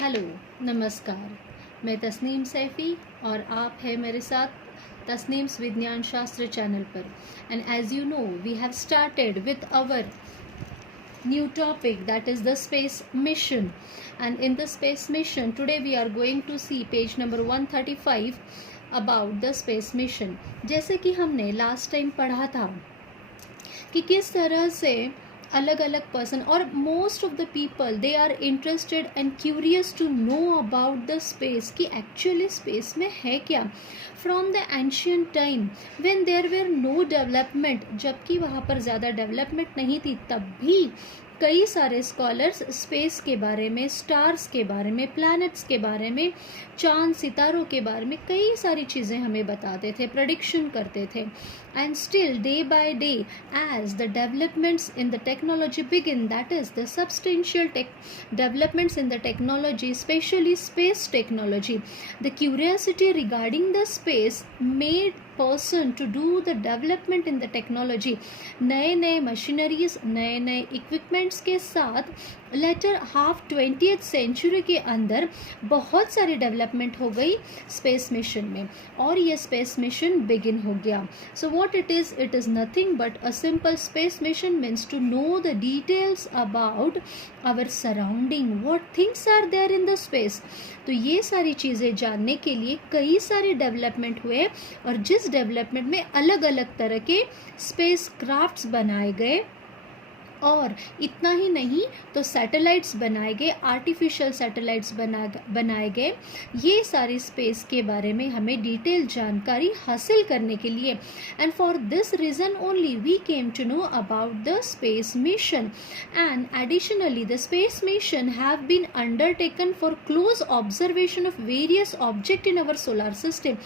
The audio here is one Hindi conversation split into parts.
हेलो, नमस्कार। मैं तस्नीम सैफ़ी और आप हैं मेरे साथ तस्नीम्स विज्ञान शास्त्र चैनल पर। And as you know we have started with our new topic, that is the space mission. And in the space mission today we are going to see page number 135 about the space mission. जैसे कि हमने लास्ट टाइम पढ़ा था कि किस तरह से अलग अलग पर्सन और most of the people they are interested and curious to know about the space कि एक्चुअली स्पेस में है क्या। From the ancient time when there were no development, जबकि वहाँ पर ज़्यादा डेवलपमेंट नहीं थी, तब भी कई सारे स्कॉलर्स स्पेस के बारे में, स्टार्स के बारे में, प्लैनेट्स के बारे में, चांद सितारों के बारे में कई सारी चीज़ें हमें बताते थे, प्रेडिक्शन करते थे। And still day by day as the developments in the technology begin, that is the substantial developments in the technology, especially space technology, the curiosity regarding the space made person to do the development in the technology. नए नए मशीनरीज, नए नए इक्विपमेंट्स के साथ लेटर हाफ 20th सेंचुरी के अंदर बहुत सारी डेवलपमेंट हो गई स्पेस मिशन में, और ये स्पेस मिशन बिगिन हो गया। So what it is nothing but a simple space mission means to know the details about our surrounding, what things are there in the space. तो ये सारी चीज़ें जानने के लिए कई सारे डेवलपमेंट हुए, और जिस डेवलपमेंट में अलग अलग तरह के स्पेस क्राफ्ट्स बनाए गए, और इतना ही नहीं तो सैटेलाइट्स बनाए गए, आर्टिफिशियल सैटेलाइट्स बनाए गए। ये सारी स्पेस के बारे में हमें डिटेल जानकारी हासिल करने के लिए, and for this reason only we came to know about the space mission. And additionally the space mission have been undertaken for close observation of various object in our solar system.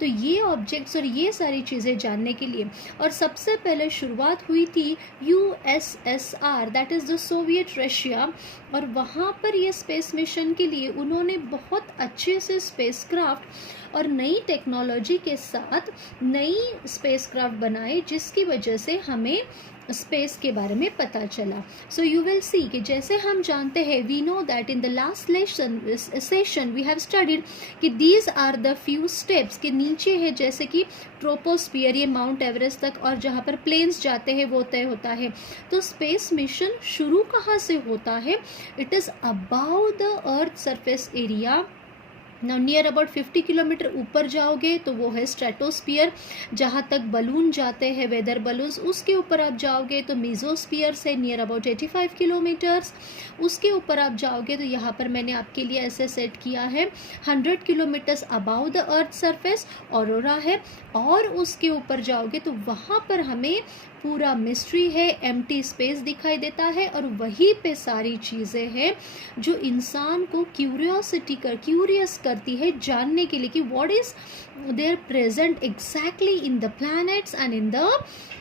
तो ये ऑब्जेक्ट्स और ये सारी चीज़ें जानने के लिए, और सबसे पहले शुरुआत हुई थी USSR, that is the Soviet Russia, और वहाँ पर ये स्पेस मिशन के लिए उन्होंने बहुत अच्छे से स्पेसक्राफ्ट और नई टेक्नोलॉजी के साथ नई स्पेसक्राफ्ट बनाए, जिसकी वजह से हमें स्पेस के बारे में पता चला। सो यू विल सी कि जैसे हम जानते हैं, we know that in the last session we have studied कि these are the few steps के नीचे है, जैसे कि ट्रोपोस्फियर, ये माउंट एवरेस्ट तक, और जहाँ पर प्लेन्स जाते हैं वो तय होता है। तो स्पेस मिशन शुरू कहाँ से होता है? It is about the earth surface area. Now near about 50 kilometre ऊपर जाओगे तो वो है स्ट्रेटोस्फियर, जहाँ तक बलून जाते हैं, वेदर बलून्स, उसके ऊपर आप जाओगे तो मीजोस्फियर से नियर अबाउट 85 किलोमीटर्स। उसके ऊपर आप जाओगे तो यहाँ पर मैंने आपके लिए ऐसे सेट किया है 100 kilometres about the earth surface aurora है, और उसके ऊपर जाओगे तो वहाँ पर हमें पूरा मिस्ट्री है, एम्प्टी स्पेस दिखाई देता है, और वहीं पे सारी चीज़ें हैं जो इंसान को क्यूरियस करती है जानने के लिए कि what is there present exactly in the planets and in the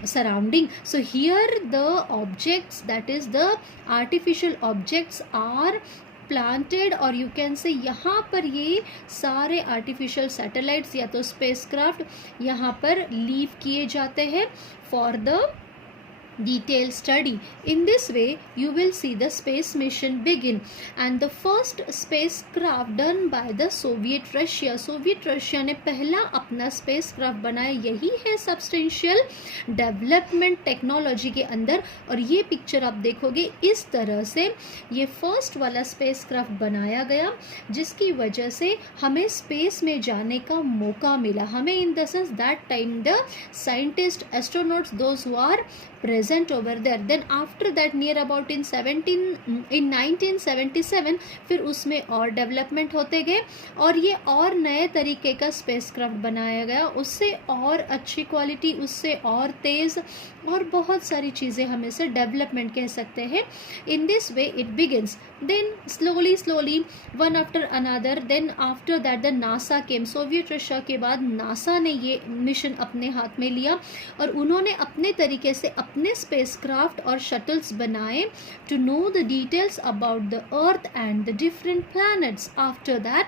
surrounding. So here the objects, that is the artificial objects are planted, और यू कैन से यहाँ पर ये सारे आर्टिफिशियल सैटेलाइट्स या तो स्पेसक्राफ्ट यहाँ पर लीव किए जाते हैं for the detailed study. In this way you will see the space mission begin, and the first spacecraft done by the Soviet Russia, Soviet Russia ने पहला अपना स्पेसक्राफ्ट बनाया। यही है सब्सटेंशियल डेवलपमेंट टेक्नोलॉजी के अंदर, और ये पिक्चर आप देखोगे इस तरह से ये फर्स्ट वाला स्पेसक्राफ्ट बनाया गया, जिसकी वजह से हमें स्पेस में जाने का मौका मिला। हमें in the sense that time the scientist, astronauts, those who are present over there. Then after that near about in 1977 फिर उसमें और डेवलपमेंट होते गए, और ये और नए तरीके का स्पेसक्राफ्ट बनाया गया, उससे और अच्छी क्वालिटी, उससे और तेज़, और बहुत सारी चीज़ें हमें से डेवलपमेंट कह सकते हैं। In this way it begins, then slowly one after another, then after that the NASA came. Soviet Russia के बाद नासा ने ये मिशन अपने हाथ में लिया, और उन्होंने अपने तरीके से अपने स्पेसक्राफ्ट और शटल्स बनाए to know the details about the earth and the different planets. After that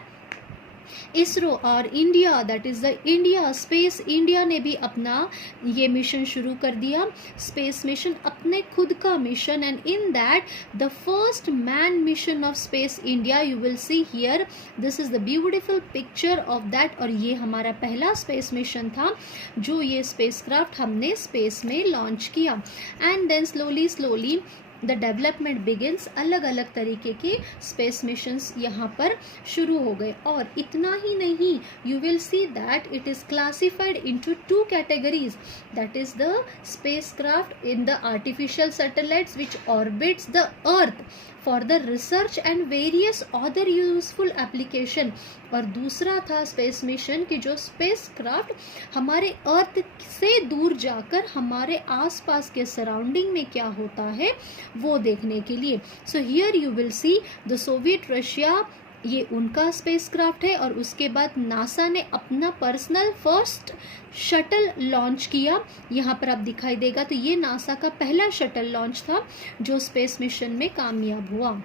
ISRO और India, that is the India space India ने भी अपना ये मिशन शुरू कर दिया, स्पेस मिशन, अपने खुद का mission. And in that the first man mission of space India, you will see here, this is the beautiful picture of that. और ये हमारा पहला स्पेस मिशन था जो ये स्पेसक्राफ्ट हमने स्पेस में लॉन्च किया. And then slowly the development begins, अलग अलग तरीके के स्पेस मिशंस यहाँ पर शुरू हो गए. और इतना ही नहीं, you will see that it is classified into 2 categories, that is the spacecraft in the artificial satellites which orbits the earth for the research and various other useful application. और दूसरा था स्पेस मिशन कि जो स्पेसक्राफ्ट हमारे अर्थ से दूर जाकर हमारे आसपास के सराउंडिंग में क्या होता है वो देखने के लिए. So here you will see the Soviet Russia, ये उनका स्पेसक्राफ्ट है. और उसके बाद नासा ने अपना पर्सनल फर्स्ट शटल लॉन्च किया, यहाँ पर आप दिखाई देगा. तो ये नासा का पहला शटल लॉन्च था जो स्पेस मिशन में कामयाब हुआ.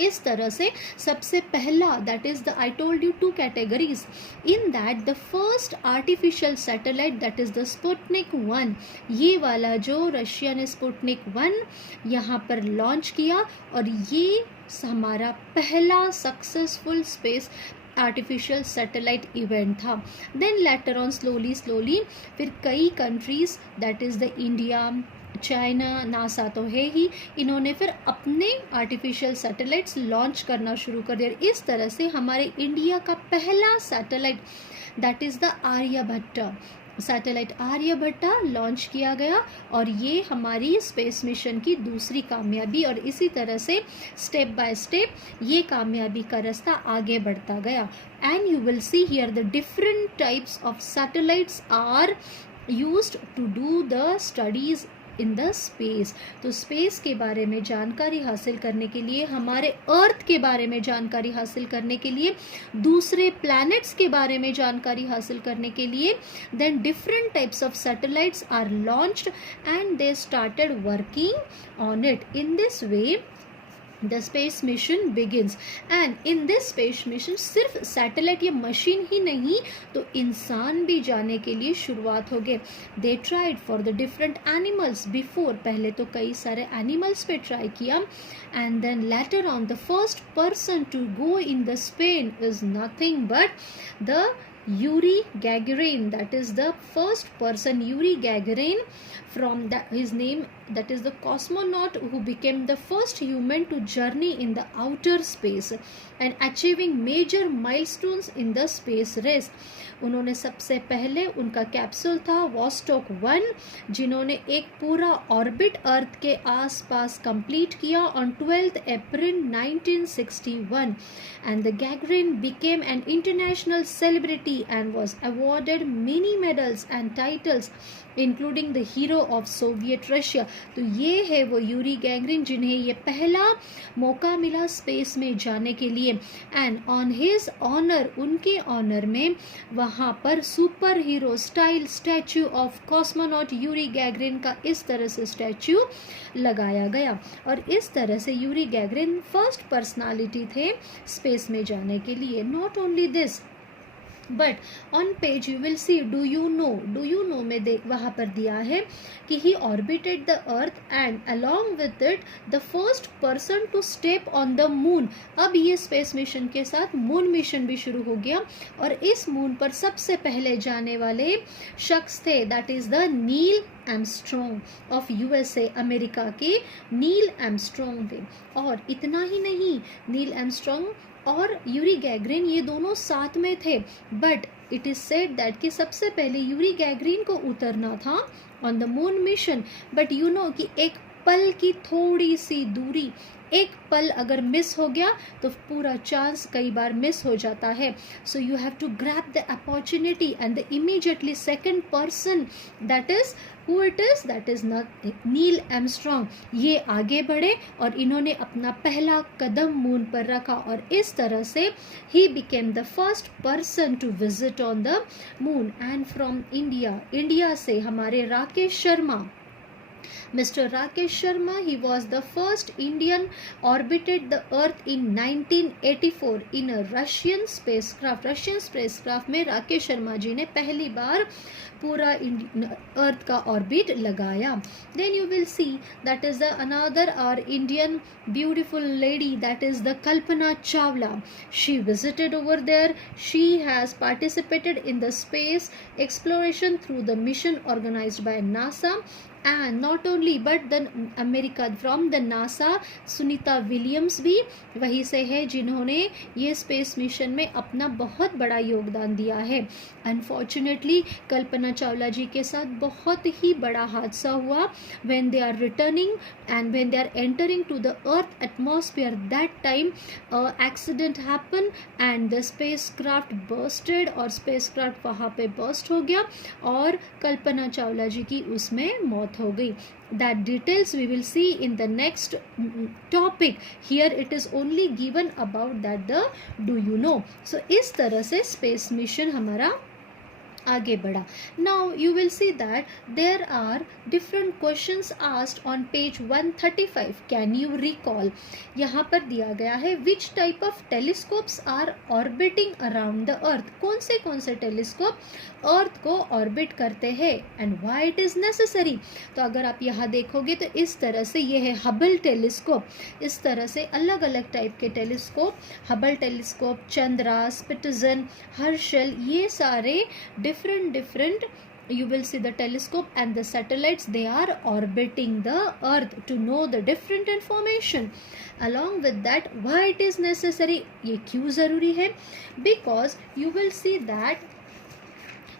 इस तरह से सबसे पहला, that is the, I told you 2 categories, in that the first artificial satellite that is the Sputnik 1, ये वाला जो रशिया ने स्पुतनिक 1 यहाँ पर लॉन्च किया. और ये हमारा पहला successful space artificial satellite event था. देन लेटर ऑन स्लोली फिर कई countries, that is the India, China, NASA तो है ही, इन्होंने फिर अपने आर्टिफिशियल सैटेलाइट्स लॉन्च करना शुरू कर दिया. इस तरह से हमारे इंडिया का पहला satellite, that is the Aryabhatta, satellite Aryabhatta launch किया गया. और ये हमारी स्पेस मिशन की दूसरी कामयाबी. और इसी तरह से स्टेप बाय स्टेप ये कामयाबी का रास्ता आगे बढ़ता गया. And you will see here the different types of satellites are used to do the studies in the space. तो स्पेस के बारे में जानकारी हासिल करने के लिए, हमारे अर्थ के बारे में जानकारी हासिल करने के लिए, दूसरे प्लैनेट्स के बारे में जानकारी हासिल करने के लिए, then different types of satellites are launched and they started working on it. In this way the space mission begins. And in this space mission सिर्फ सैटेलाइट या मशीन ही नहीं, तो इंसान भी जाने के लिए शुरुआत हो गए. They tried for the different animals before, पहले तो कई सारे एनिमल्स पे ट्राई किया. And then later on the first person to go in the space is nothing but the Yuri Gagarin, that is the first person, Yuri Gagarin, from that his name, that is the cosmonaut who became the first human to journey in the outer space and achieving major milestones in the space race. उन्होंने सबसे पहले, उनका कैप्सूल था वॉस्टॉक 1, जिन्होंने एक पूरा ऑर्बिट अर्थ के आसपास कंप्लीट किया on 12 April 1961. And the Gagarin became an international celebrity and was awarded many medals and titles including the hero of Soviet Russia. तो ये है वो यूरी गैगरिन जिन्हें ये पहला मौका मिला स्पेस में जाने के लिए. एंड ऑन हिज ऑनर, उनके ऑनर में वहाँ पर super hero style statue of cosmonaut Yuri Gagarin का इस तरह से स्टैचू लगाया गया. और इस तरह से यूरी गैगरिन फर्स्ट पर्सनालिटी थे स्पेस में जाने के लिए. Not only this, but on page you will see do you know में देख वहाँ पर दिया है कि he orbited the earth and along with it the first person to step on the moon. अब ये स्पेस मिशन के साथ मून मिशन भी शुरू हो गया. और इस मून पर सबसे पहले जाने वाले शख्स थे, that is the Neil Armstrong of USA, America के नील एमस्ट्रॉन्ग थे. और इतना ही नहीं, नील एमस्ट्रॉन्ग और यूरी गैगरिन ये दोनों साथ में थे. But it is said that कि सबसे पहले यूरी गैगरिन को उतरना था on the moon mission. But you know कि एक पल की थोड़ी सी दूरी, एक पल अगर मिस हो गया तो पूरा चांस कई बार मिस हो जाता है. So you have to grab the opportunity and the immediately second person, that is who it is, that is Neil Armstrong, ये आगे बढ़े और इन्होंने अपना पहला कदम मून पर रखा. और इस तरह से he became the first person to visit on the moon. and from India से हमारे Rakesh Sharma, Mr. Rakesh Sharma, he was the first Indian orbited the Earth in 1984 in a Russian spacecraft. Russian spacecraft में राकेश शर्मा जी ने पहली बार पूरा अर्थ का ऑर्बिट लगाया. Then you will see that is the another our Indian beautiful lady, that is the Kalpana Chawla. She visited over there. She has participated in the space exploration through the mission organized by NASA. And not only but the America from the NASA Sunita Williams भी वहीं से है जिन्होंने ये स्पेस मिशन में अपना बहुत बड़ा योगदान दिया है. अनफॉर्चुनेटली कल्पना चावला जी के साथ बहुत ही बड़ा हादसा हुआ when they are returning and when they are entering to the earth atmosphere. That time accident happen and the spacecraft bursted और स्पेस क्राफ्ट वहाँ पे बर्स्ट हो गया और कल्पना चावला जी की उसमें मौत हो गई. That details we will see in the next topic. Here it is only given about that the do you know. So इस तरह से space mission हमारा आगे बढ़ा. Now you will see that there are different questions asked on page 135. Can you recall? यहाँ पर दिया गया है which type of telescopes are orbiting around the earth. कौन से टेलीस्कोप अर्थ को ऑर्बिट करते हैं and why it is necessary. तो अगर आप यहाँ देखोगे तो इस तरह से ये है हबल टेलीस्कोप. इस तरह से अलग अलग टाइप के telescope, Hubble telescope, Chandra, Spitzer, Herschel, ये सारे different you will see the telescope and the satellites, they are orbiting the earth to know the different information. Along with that, why it is necessary, ये क्यों ज़रूरी है? Because you will see that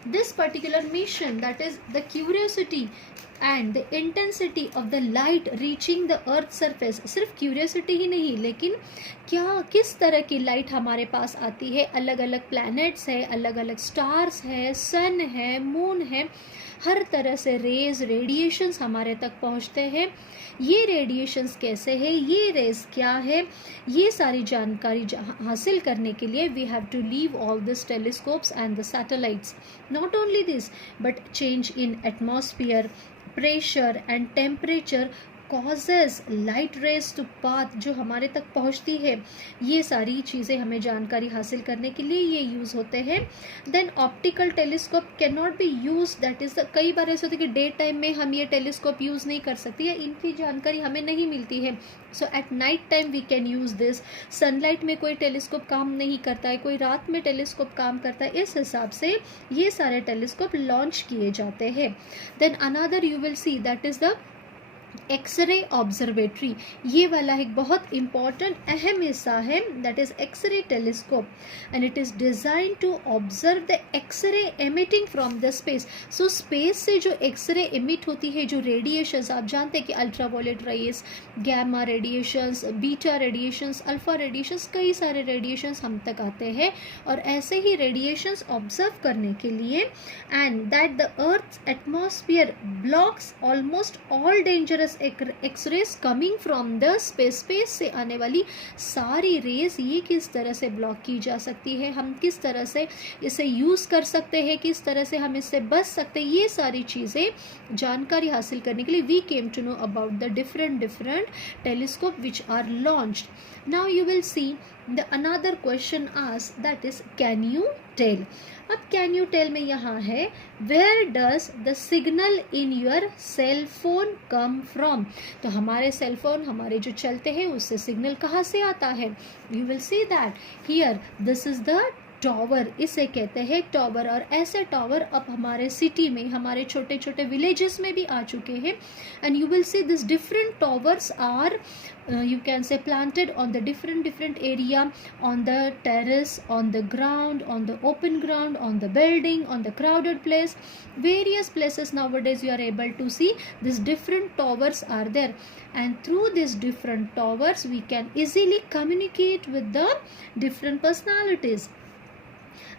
this particular mission, that is the curiosity and the intensity of the light reaching the earth surface. सिर्फ क्यूरियोसिटी ही नहीं, लेकिन क्या किस तरह की लाइट हमारे पास आती है. अलग अलग प्लैनेट्स है, अलग अलग स्टार्स है, सन है, मून है, हर तरह से रेज रेडिएशंस हमारे तक पहुंचते हैं. ये रेडिएशंस कैसे है, ये रेज क्या है, ये सारी जानकारी हासिल करने के लिए we have to leave all this telescopes and the satellites. Not only this but change in atmosphere, pressure and temperature causes light rays to path जो हमारे तक पहुंचती है. ये सारी चीज़ें हमें जानकारी हासिल करने के लिए ये यूज़ होते हैं. Then optical telescope cannot be use, that is कई बार ऐसे होते हैं कि डे टाइम में हम ये टेलीस्कोप यूज़ नहीं कर सकते या इनकी जानकारी हमें नहीं मिलती है. So at night time we can use this. Sunlight में कोई टेलीस्कोप काम नहीं करता है, कोई रात में टेलीस्कोप काम करता है. इस हिसाब से ये सारे टेलीस्कोप लॉन्च किए जाते हैं. Then another you will see that is the X ray observatory. ये वाला एक बहुत इंपॉर्टेंट अहम हिस्सा है, that is X ray telescope and it is design to observe the X ray emitting from the space. So space से जो एक्सरे एमिट होती है, जो रेडिएशंस आप जानते हैं कि ultraviolet rays, gamma radiations, beta radiations, alpha radiations, कई सारे रेडिएशंस हम तक आते हैं. और ऐसे ही रेडिएशंस ऑब्जर्व करने के लिए and that the earth atmosphere blocks almost all dangerous X rays coming from the space. Space से आने वाली सारी रेज ये किस तरह से ब्लॉक की जा सकती है, हम किस तरह से इसे यूज़ कर सकते हैं, किस तरह से हम इससे बच सकते हैं, ये सारी चीज़ें जानकारी हासिल करने के लिए we came to know about the different telescope which are launched. Now you will see the another question asked, that is can you tell. अब can you tell में यहाँ है where does the signal in your cell phone come from. तो हमारे सेल फोन हमारे जो चलते हैं उससे सिग्नल कहाँ से आता है. You will see that here this is the tower, इसे कहते हैं टावर. और ऐसे टावर अब हमारे सिटी में, हमारे छोटे छोटे विलेजेस में भी आ चुके हैं. And you will see this different towers are you can say planted on the different area, on the terrace, on the ground, on the open ground, on the building, on the crowded place, various places nowadays you are able to see these different towers are there. And through these different towers we can easily communicate with the different personalities.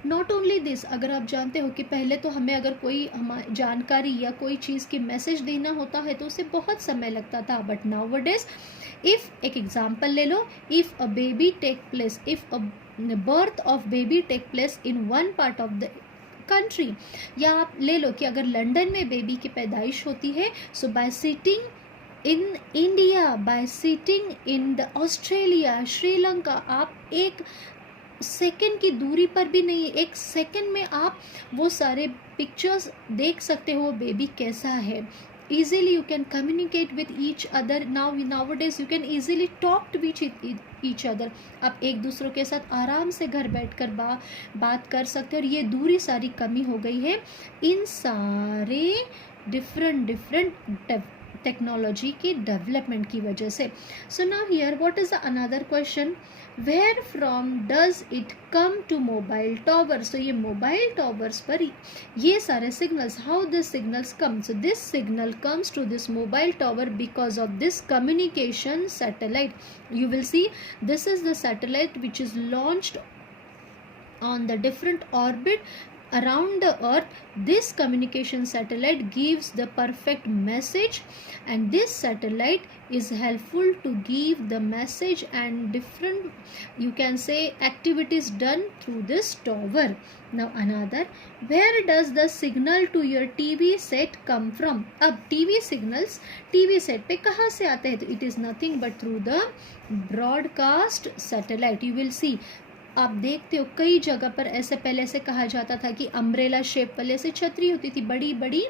Not only this, अगर आप जानते हो कि पहले तो हमें अगर कोई जानकारी या कोई चीज़ की मैसेज देना होता है तो उसे बहुत समय लगता था. बट नाउअडेज इफ़ एक एग्जांपल ले लो, if a baby take place, if a birth of baby take place in one part of the country. या आप ले लो कि अगर लंदन में बेबी की पैदाइश होती है, so by sitting in India, by sitting in the Australia, Sri Lanka, आप एक सेकंड की दूरी पर भी नहीं, एक सेकंड में आप वो सारे पिक्चर्स देख सकते हो बेबी कैसा है. easily you can communicate with each other. Nowadays you can easily talk to each other. आप एक दूसरों के साथ आराम से घर बैठकर बात कर सकते हो, और ये दूरी सारी कमी हो गई है इन सारे डिफरेंट टेक्नोलॉजी के डेवलपमेंट की वजह से. So now here what is the another question, where from does it come to mobile towers. तो ये मोबाइल टावर्स पर ये सारे signals, how this signals come. So this signal comes to this mobile tower because of this communication satellite. You will see this is the satellite which is launched on the different orbit around the earth. This communication satellite gives the perfect message, and this satellite is helpful to give the message and different, you can say, activities done through this tower. Now another, where does the signal to your TV set come from. अब TV signals TV set पे कहाँ से आते हैं, तो it is nothing but through the broadcast satellite. You will see, आप देखते हो कई जगह पर ऐसे पहले से कहा जाता था कि अम्ब्रेला शेप वाले से छतरी होती थी, बड़ी बड़ी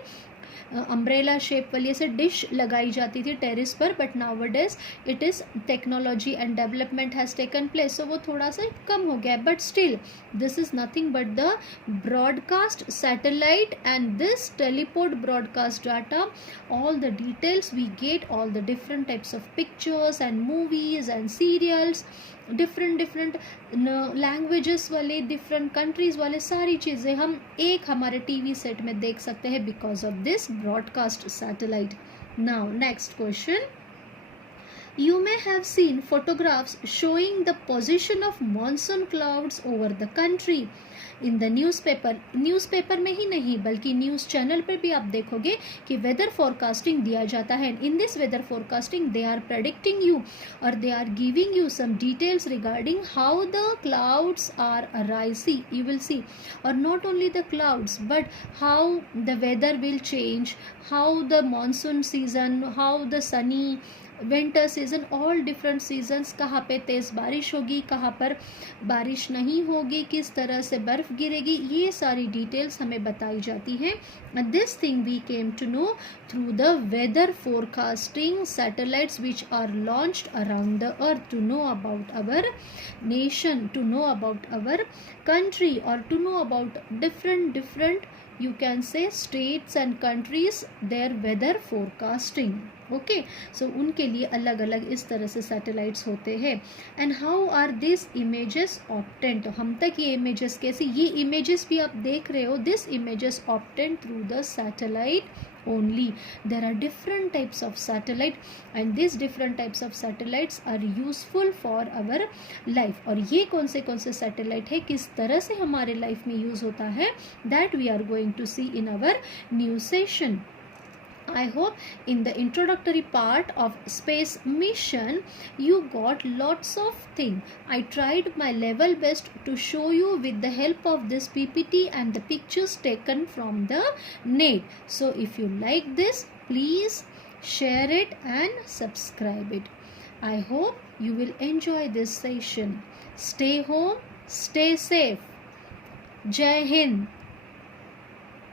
अम्ब्रेला शेप वाली ऐसे डिश लगाई जाती थी टेरिस पर. But nowadays it is technology and development has taken place, so वो थोड़ा सा कम हो गया. But still this is nothing but the broadcast satellite, and this teleport broadcast data, all the details we get, all the different types of pictures and movies and serials, different languages वाले, डिफरेंट कंट्रीज़ वाले, सारी चीज़ें हम एक हमारे टीवी सेट में देख सकते हैं because of this broadcast satellite. Now next question, you may have seen photographs showing the position of monsoon clouds over the country in the newspaper में ही नहीं बल्कि न्यूज़ चैनल पर भी आप देखोगे कि वेदर फोरकास्टिंग दिया जाता है. In this weather forecasting they are predicting you और they are giving you some details regarding how the clouds are arising. You will see, और not only the clouds but how the weather will change, how the monsoon season, how the sunny winter season, all different seasons, कहाँ पे तेज़ बारिश होगी, कहाँ पर बारिश नहीं होगी, किस तरह से बर्फ़ गिरेगी, ये सारी डिटेल्स हमें बताई जाती हैं. This thing we came to know through the weather forecasting satellites which are launched around the earth to know about our nation, to know about our country, or to know about different you can say states and countries, their weather forecasting. Okay, so उनके लिए अलग अलग इस तरह से सैटेलाइट्स होते हैं. And how are this images obtain, तो हम तक ये इमेजेस कैसे, ये इमेजेस भी आप देख रहे हो, this images obtain through the satellite only. There are different types of satellite, and these different types of satellites are useful for our life. और ये कौन से सैटेलाइट है, किस तरह से हमारे लाइफ में यूज़ होता है, that we are going to see in our new session. I hope in the introductory part of space mission you got lots of things. I tried my level best to show you with the help of this PPT and the pictures taken from the net. So if you like this, please share it and subscribe it. I hope you will enjoy this session. Stay home, stay safe. Jai Hind.